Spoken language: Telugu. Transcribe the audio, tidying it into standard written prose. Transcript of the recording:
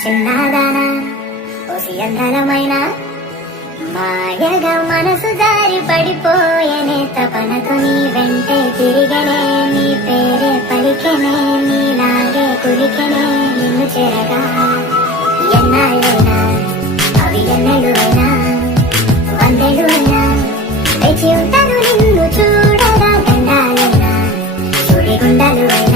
చిన్నదానా ఓసి అందరమైన మాయగా మనసు జారి పడిపోయేనే తపనతో నీ వెంటే తిరిగనే నీ పేరే పలికెనే నీలాగే కులికెనే నిన్ను చేరగా ఎన్నాళ్ళైనా అవి ఎన్నెలు అయినా వందెలు అయినా వేచి ఉంటాను నిన్ను చూడగా గండాలైనా సుడిగుండాలు అయినా